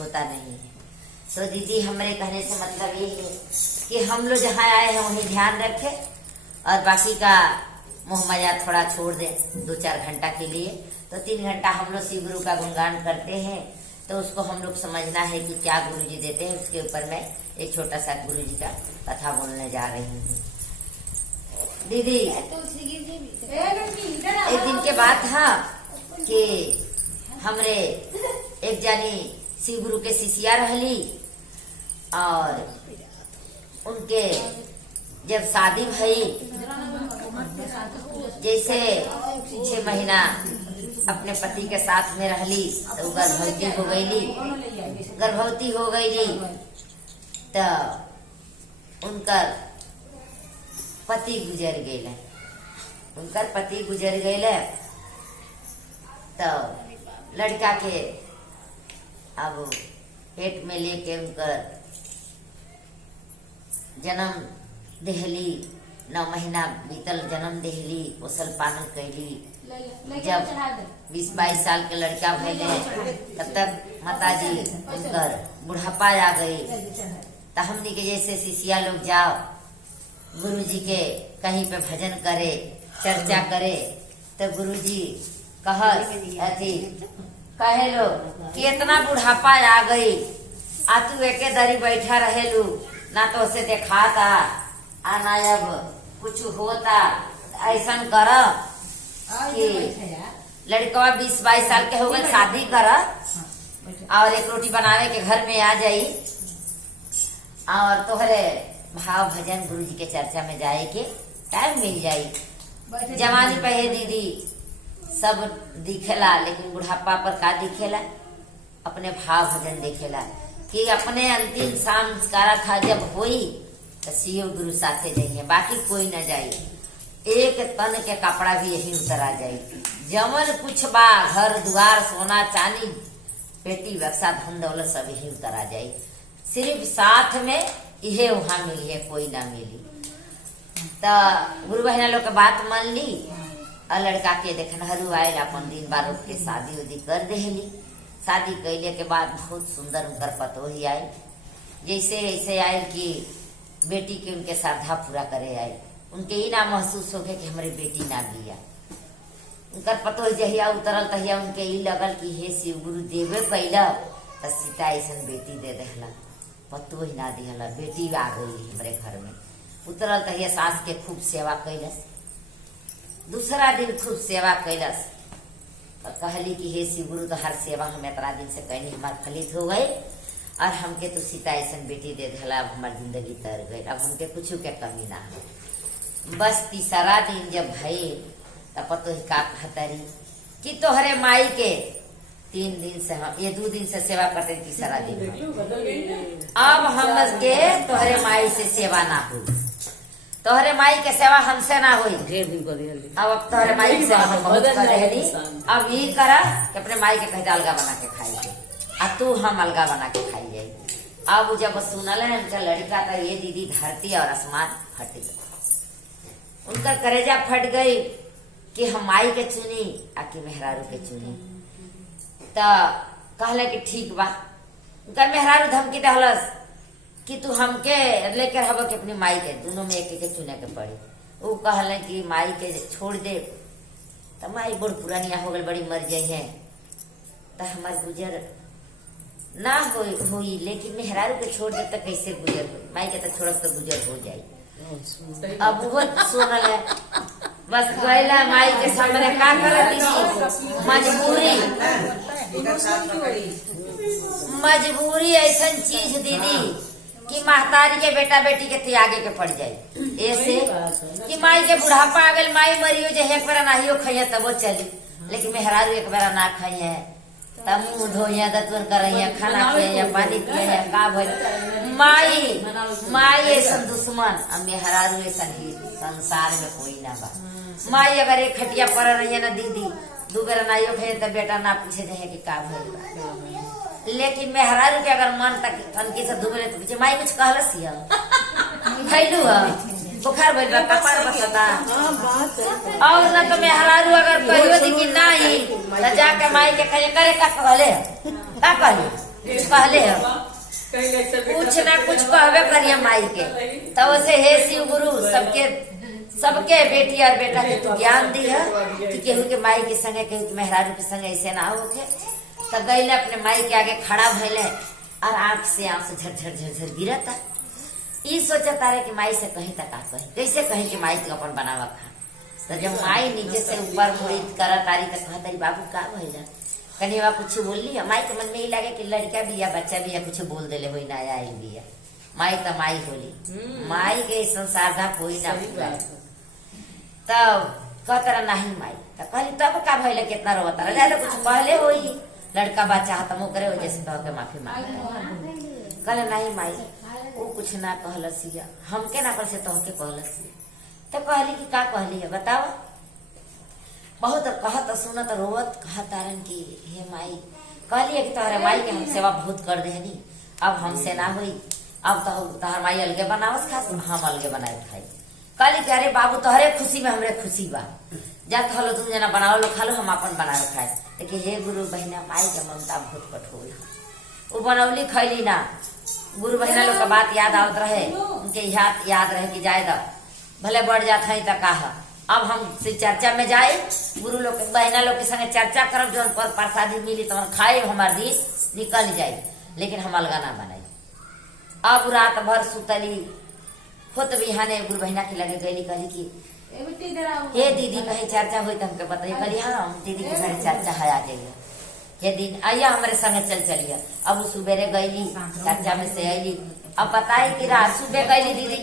होता नहीं है। तो दीदी हमारे कहने से मतलब ये है कि हम लोग जहाँ आए हैं वहीं ध्यान रखें और बाकी का मोह माया थोड़ा छोड़ दें 2-4 घंटा के लिए। तो 3 घंटा हम लोग शिव गुरु का गुणगान करते हैं, तो उसको हम लोग समझना है कि क्या गुरु जी देते हैं। उसके ऊपर मैं एक छोटा सा गुरु जी का कथा बोलने जा रही हूँ। दीदी एक दिन के बाद था कि हमरे एक जानी शिव गुरु के शिष्या रहली और उनके जब शादी भई, जैसे 6 महीना अपने पति के साथ में रहली तो गर्भवती हो गईली तो उनकर पति गुजर गए। तो लड़का के अब पेट में लेके उनकर जन्म देहली, 9 महीना बीतल, जन्म देहली, पोसल पालन कैली। जब 20-22 साल के लड़का भैले तब तक माताजी उनकर बुढ़ापा आ गई। तो हमनी के जैसे शिष्या लोग जाओ गुरु जी के कहीं पे भजन करे, चर्चा करे, तो गुरु जी कहे लो कि इतना बुढ़ापा आ गई, आ तू एके दरी बैठा रहेलू, ना तो उसे देखाता आ ना अब कुछ होता। ऐसा कर कि लड़का 20-22 साल के हो गए, शादी कर और एक रोटी बनावे के घर में आ जाई और तोहरे भाव भजन गुरु जी के चर्चा में जाए के टाइम मिल जाई। जवानी पे है दीदी सब दिखेला, लेकिन बुढ़ापा पर का दिखेला? अपने भाव भजन दिखेला कि अपने अंतिम संस्कार था जब होई तो शिव गुरु साथे जाइए, बाकी कोई न जाए। एक तन के कपड़ा भी यही उतर आ जाये, जमन कुछ बा घर द्वार सोना चांदी पेटी बक्सा धन दौलत सब यही उतर आ जाये। सिर्फ साथ में इहे वहां मिली है, कोई ना मिली। तो गुरु बहना लोग के बात मान ली और लड़का के देखनहरू आये, अपन दिन बार उठ के शादी उदी कर देहली। शादी कैले के बाद बहुत सुंदर उनकर पतोही आये, जैसे ऐसे आये कि बेटी के उनके श्रद्धा पूरा करे आये। उनके ही ना महसूस हो गया कि हमारी बेटी ना बिया। उनकर पतोही जहिया उतरल तहिया उनके ही लगल कि हे शिव गुरु देवे कैला तो सीता ऐसा बेटी दे दहला, पतोही ना दिहला, बेटी आ गई हमारे घर में। उतरल तहिया सास के खूब सेवा कैलस, दूसरा दिन खूब सेवा कैलस और कहली कि हे शिव गुरु तो हर सेवा हम इतना दिन से कहनी हमार फलित हो गए और हमके तो सीता ऐसा बेटी दे दहला, अब हमारी जिंदगी तर गई, अब हमके कुछ के कमी ना हो। बस तीसरा दिन जब भये तब पतोही का कहतरी कि तोहरे माई के 3 दिन से हम ये 2 दिन से सेवा करते, तीसरा दिन अब हम के तोहरे माई से सेवा ना हुई, तोहरे माई के सेवा हमसे ना हुई। अब तोहरे माई से हम बहुत कर रही, अब ये करा कि अपने माई के कहते अलगा बना के खाई आ तू हम अलगा बना के खाई जाये। अब जब सुनल लड़का था ये दीदी धरती और आसमान फट गई, उनका करेजा फट गई कि हम माई के चुनी आकि मेहरारू के चुनी। तो कहले कि ठीक बा। उनका मेहरारू धमकी दहलस कि तू हमके लेकर हब के अपनी माई के, दोनों में एक एक चुने के पड़ी। वो कहले कि माई के छोड़ दे तो माई बड़ पुरानिया हो गई, बड़ी मर जाई है तो हमार गुजर ना होई, लेकिन मेहरारू के छोड़ दे तो कैसे गुजर हो, माई के तो छोड़ब तो गुजर हो जाये। अब वो सुनल है बस गैला माई के सामने का कर मजबूरी ऐसा चीज दीदी कि महतारी के बेटा बेटी के त्यागे के पड़ जाये। ऐसे कि माई के बुढ़ापा आ गई, माई मरियो जे एक बार नाहियो खाइए तब वो चली, लेकिन मेहरारू एक बार ना खाइए तब मुंह धोइया दतवन करइया, खाना पिया, पानी पिया, का भइल माई ऐसा दुश्मन अब मेहरारू ऐसा ही संसार में कोई ना बा। माई अगर एक खटिया पर रही है ना दीदी 2 बेर नाइयो खाए तो बेटा ना पूछे जाए कि का भइल, लेकिन मेहरारू के अगर मन तक तनकी से 2 बेर तो पूछे माई कुछ कहलस हिया खैलू है बुखार भइल बा, कपार बसता और ना तो मेहरारू अगर कहियो दी कि नहीं तो जाके माई के कहे करे का कहले का कहले कुछ कहले हो कुछ ना कुछ कहबे करिए माई के। तो वैसे हे शिव गुरु सबके बेटी और बेटा के तू ज्ञान दी है कि केहू के माई के संगे केहू के मेहरारू के संगे ऐसे ना होके। तो गईले अपने माई के आगे खड़ा भइले और आंख से आंसू झरझर झरझर गिरता। ई सोचता रहे कि माई से कहीं तक आ कही कैसे कहीं कि माई के अपन बनावा खा। तो जब माई नीचे से ऊपर मुड़ी कर तारी तक कहा तारी बाबू का भइला कन्हैया कुछ बोली है। माई के मन में ही लगे कि लड़का भी या बच्चा भी या कुछ बोल देले वही नया आई भी है। माई तो माई होली माई के संसार का कोई ना पूरा। तब कहता नहीं माई तो कहली तब का भइले कितना रोता रहा तो कुछ कहले होई लड़का बच्चा हाथ मुँह करे वजह से कह के माफी मांग कहले नहीं माई वो कुछ ना कहलसिया हमके ना कर से तोहके कहलसिया। तो कहली कि का कहली है बताओ। बहुत कहत सुनत रोवत कहत तारन की हे माई कहली है कि तोहरे माई के हम सेवा बहुत कर देनी अब हमसे ना हुई अब तो तोहर माई अलगे बनावस खास हम अलगे बनाए खाई। कहली कि अरे बाबू तोहरे खुशी में हमरे खुशी बा जा तो तुम जना बनाओ लो खा लो हम अपन बनाए खाए। लेकिन हे गुरु बहना माई के ममता बहुत कठोर है वो बनौली खैली ना। गुरु बहना लोग का बात याद आवत रहे उनके याद रहे कि जाए भले बढ़ जात है तो कहा अब हम से चर्चा में जाए गुरु लोग बहना लोग के संगे चर्चा करब जो पर प्रसादी मिली तो खाए हमार दिन निकल जाये लेकिन हम अलगा ना बनाई। अब रात भर सुतली खुद बिहाने गुरु बहना के लगे गई कहली कि हे दीदी कहीं चर्चा हुई तो हमके बताइए। कहली हाँ दीदी के संगे चर्चा है आ जाइए ये दिन आइया हमारे संगे चल चलिए। अब वो सुबेरे गईली चर्चा में से अली अब बताई कि रात सुबह गईली दीदी